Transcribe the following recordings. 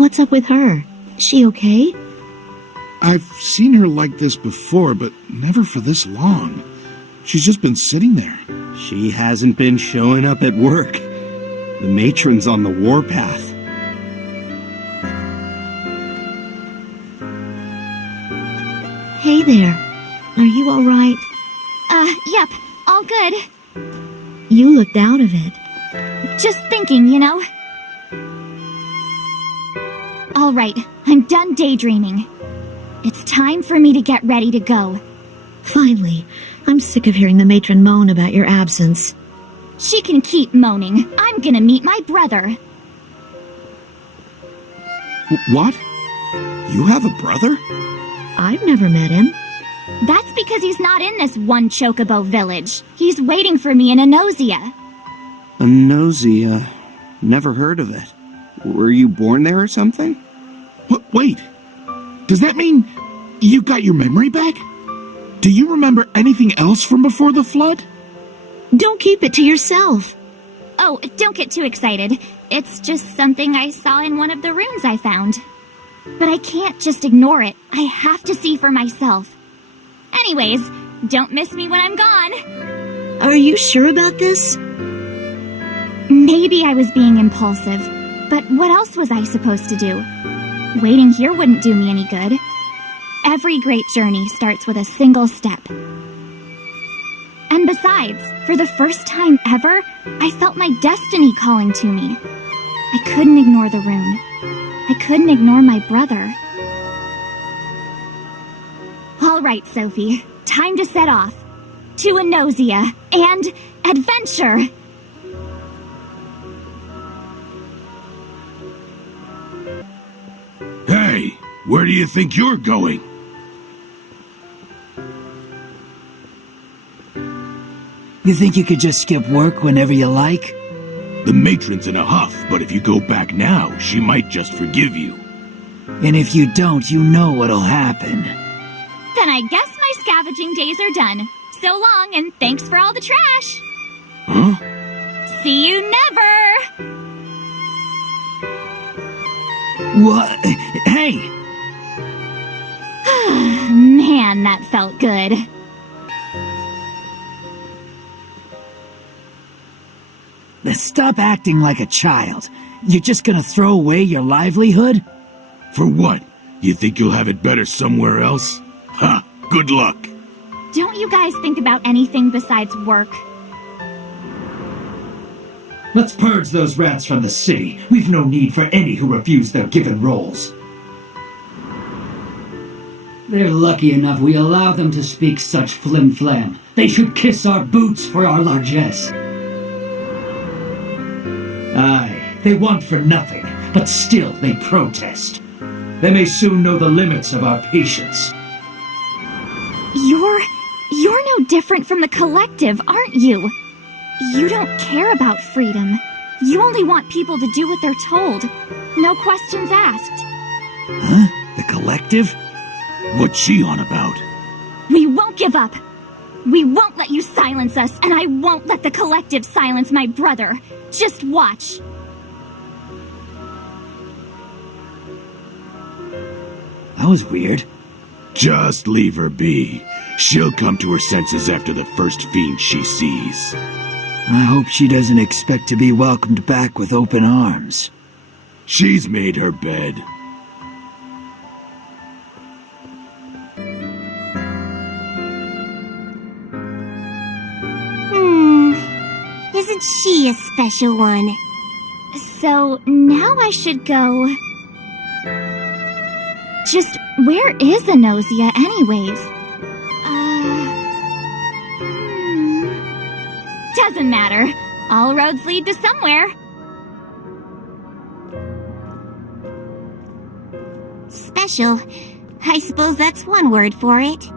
What's up with her? Is she okay? I've seen her like this before, but never for this long. She's just been sitting there. She hasn't been showing up at work. The matron's on the warpath. Hey there. Are you all right? Yep, all good. You looked out of it. Just thinking, you know. All right, I'm done daydreaming. It's time for me to get ready to go. Finally, I'm sick of hearing the matron moan about your absence. She can keep moaning. I'm gonna meet my brother. What? You have a brother? I've never met him. That's because he's not in this one chocobo village. He's waiting for me in Enosia. A nosy, never heard of it. Were you born there or something? Wait. Does that mean you got your memory back? Do you remember anything else from before the flood? Don't keep it to yourself. Oh, don't get too excited. It's just something I saw in one of the runes I found. But I can't just ignore it. I have to see for myself. Anyways, don't miss me when I'm gone. Are you sure about this? Maybe I was being impulsive, but what else was I supposed to do? Waiting here wouldn't do me any good. Every great journey starts with a single step. And besides, for the first time ever, I felt my destiny calling to me. I couldn't ignore the rune. I couldn't ignore my brother. All right, Sophie, time to set off. To Enosia and adventure! Hey, where do you think you're going? You think you could just skip work whenever you like? The matron's in a huff, but if you go back now, she might just forgive you. And if you don't, you know what'll happen. Then I guess my scavenging days are done. So long, and thanks for all the trash. Huh? See you never! What? Hey! Man, that felt good. Stop acting like a child. You're just gonna throw away your livelihood? For what? You think you'll have it better somewhere else? Ha! Good luck! Don't you guys think about anything besides work? Let's purge those rats from the city. We've no need for any who refuse their given roles. They're lucky enough we allow them to speak such flim-flam. They should kiss our boots for our largesse. Aye, they want for nothing, but still they protest. They may soon know the limits of our patience. You're no different from the collective, aren't you? You don't care about freedom. You only want people to do what they're told. No questions asked. Huh? The collective? What's she on about? We won't give up. We won't let you silence us, and I won't let the collective silence my brother. Just watch. That was weird. Just leave her be. She'll come to her senses after the first fiend she sees. I hope she doesn't expect to be welcomed back with open arms. She's made her bed. Isn't she a special one? So, now I should go... Just, where is Enosia anyways? Doesn't matter. All roads lead to somewhere. Special. I suppose that's one word for it.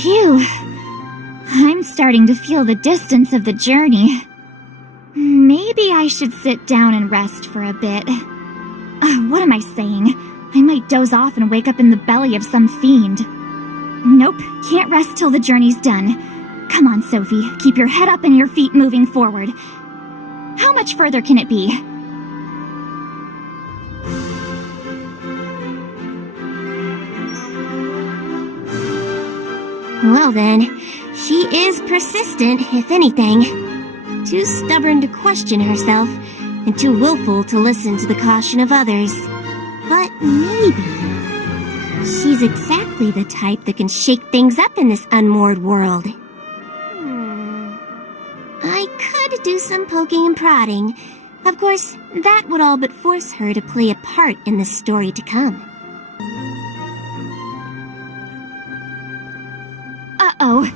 Phew. I'm starting to feel the distance of the journey. Maybe I should sit down and rest for a bit. What am I saying? I might doze off and wake up in the belly of some fiend. Nope, can't rest till the journey's done. Come on, Sophie, keep your head up and your feet moving forward. How much further can it be? Well then, she is persistent, if anything. Too stubborn to question herself, and too willful to listen to the caution of others. But maybe she's exactly the type that can shake things up in this unmoored world. I could do some poking and prodding. Of course, that would all but force her to play a part in the story to come. Uh-oh.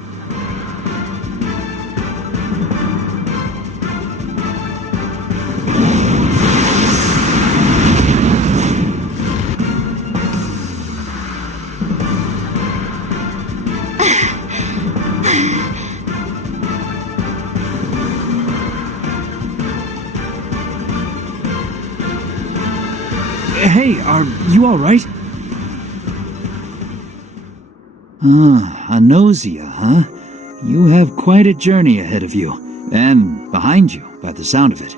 Hey, are you alright? Anosia, huh? You have quite a journey ahead of you. And behind you, by the sound of it.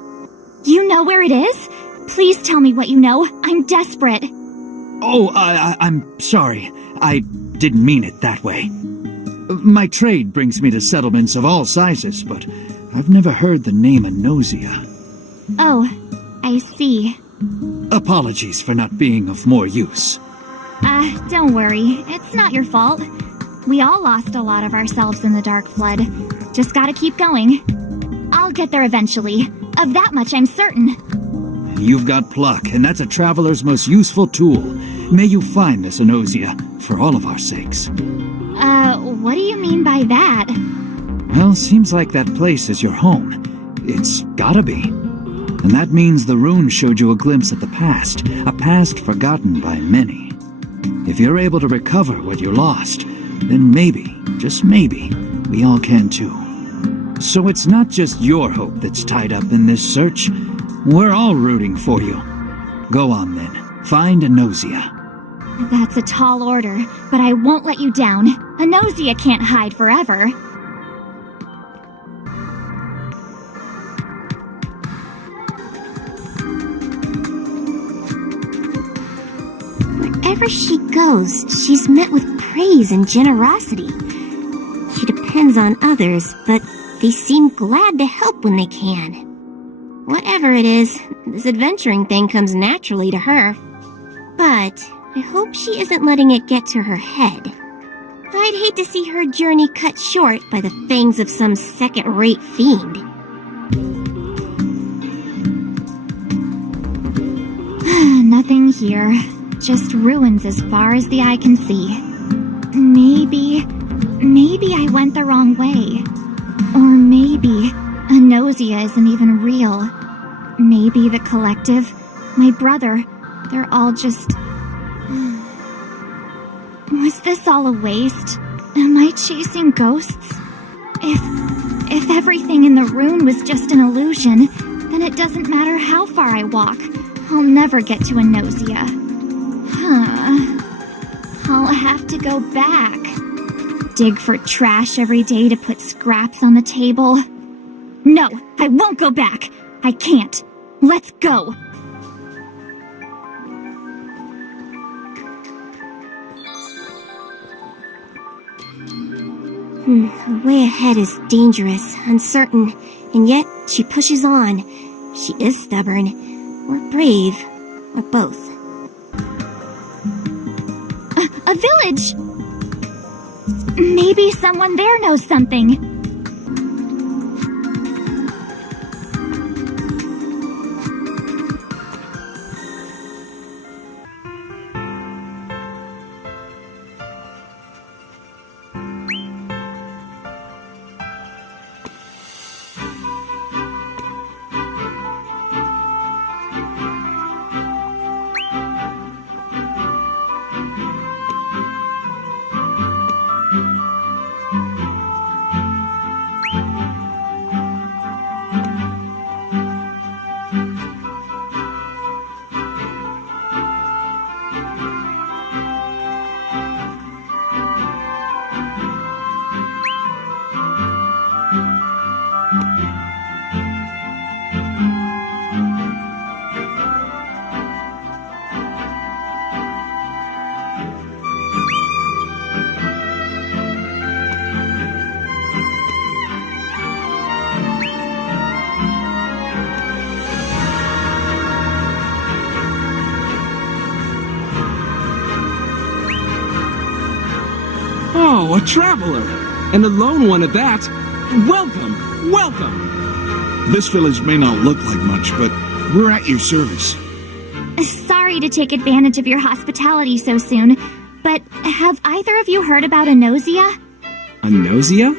You know where it is? Please tell me what you know. I'm desperate. Oh, I'm sorry. I didn't mean it that way. My trade brings me to settlements of all sizes, but I've never heard the name Anosia. Oh, I see. Apologies for not being of more use. Don't worry. It's not your fault. We all lost a lot of ourselves in the Dark Flood. Just gotta keep going. I'll get there eventually. Of that much I'm certain. You've got pluck, and that's a traveler's most useful tool. May you find this Anosia, for all of our sakes. What do you mean by that? Well, seems like that place is your home. It's gotta be. And that means the rune showed you a glimpse at the past, a past forgotten by many. If you're able to recover what you lost, then maybe, just maybe, we all can too. So it's not just your hope that's tied up in this search. We're all rooting for you. Go on then, find Anosia. That's a tall order, but I won't let you down. Anosia can't hide forever. Wherever she goes, she's met with praise and generosity. She depends on others, but they seem glad to help when they can. Whatever it is, this adventuring thing comes naturally to her. But I hope she isn't letting it get to her head. I'd hate to see her journey cut short by the fangs of some second-rate fiend. Nothing here. Just ruins as far as the eye can see. Maybe I went the wrong way. Or maybe Anosia isn't even real. Maybe the collective, my brother, they're all just... Was this all a waste? Am I chasing ghosts? If everything in the rune was just an illusion, then it doesn't matter how far I walk. I'll never get to Anosia. I'll have to go back. Dig for trash every day to put scraps on the table. No, I won't go back. I can't. Let's go. The way ahead is dangerous, uncertain, and yet she pushes on. She is stubborn, or brave, or both. A village! Maybe someone there knows something. Wow, a traveler! And a lone one at that. Welcome, welcome! This village may not look like much, but we're at your service. Sorry to take advantage of your hospitality so soon, but have either of you heard about Anosia? Anosia?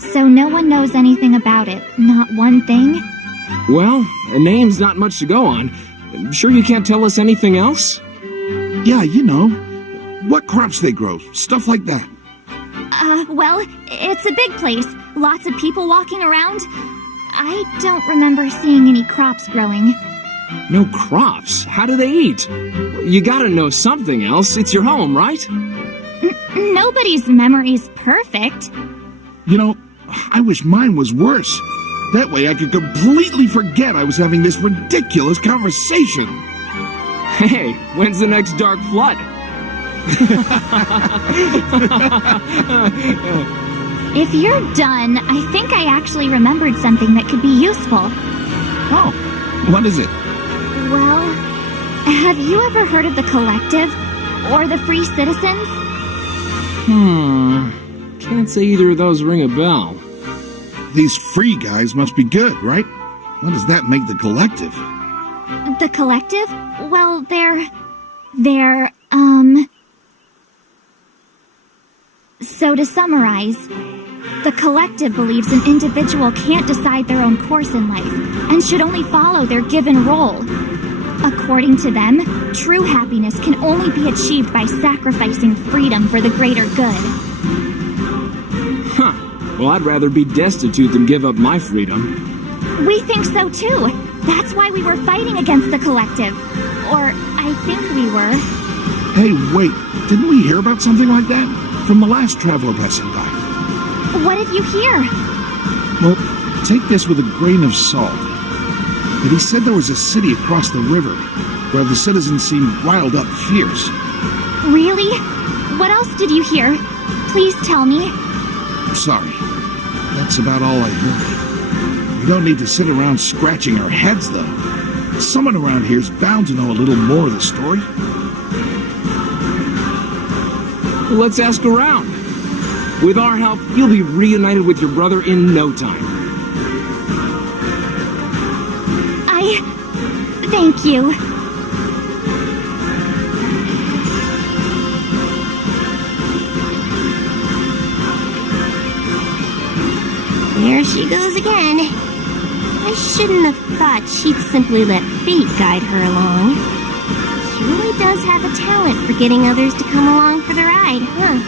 So no one knows anything about it, not one thing? Well, a name's not much to go on. Sure you can't tell us anything else? Yeah, you know, what crops they grow, stuff like that. Well, it's a big place. Lots of people walking around. I don't remember seeing any crops growing. No crops? How do they eat? You gotta know something else. It's your home, right? Nobody's memory's perfect. You know, I wish mine was worse. That way I could completely forget I was having this ridiculous conversation. Hey, when's the next dark flood? If you're done, I think I actually remembered something that could be useful. Oh, what is it? Well, have you ever heard of the Collective? Or the Free Citizens? Can't say either of those ring a bell. These free guys must be good, right? What does that make the Collective? The Collective? Well, they're... So to summarize, the Collective believes an individual can't decide their own course in life and should only follow their given role. According to them, true happiness can only be achieved by sacrificing freedom for the greater good. Huh. Well, I'd rather be destitute than give up my freedom. We think so too. That's why we were fighting against the Collective. Or, I think we were. Hey, wait, didn't we hear about something like that? From the last traveler passing by. What did you hear? Well, take this with a grain of salt. But he said there was a city across the river, where the citizens seemed riled up fierce. Really? What else did you hear? Please tell me. Sorry, that's about all I heard. We don't need to sit around scratching our heads, though. Someone around here's bound to know a little more of the story. Let's ask around. With our help, you'll be reunited with your brother in no time. Thank you. There she goes again. I shouldn't have thought she'd simply let fate guide her along. She really does have a talent for getting others to come along for the ride, huh?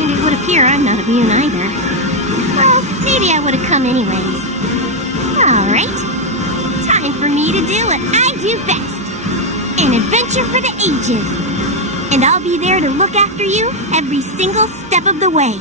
And it would appear I'm not immune either. Well, maybe I would have come anyways. Alright, time for me to do what I do best. An adventure for the ages. And I'll be there to look after you every single step of the way.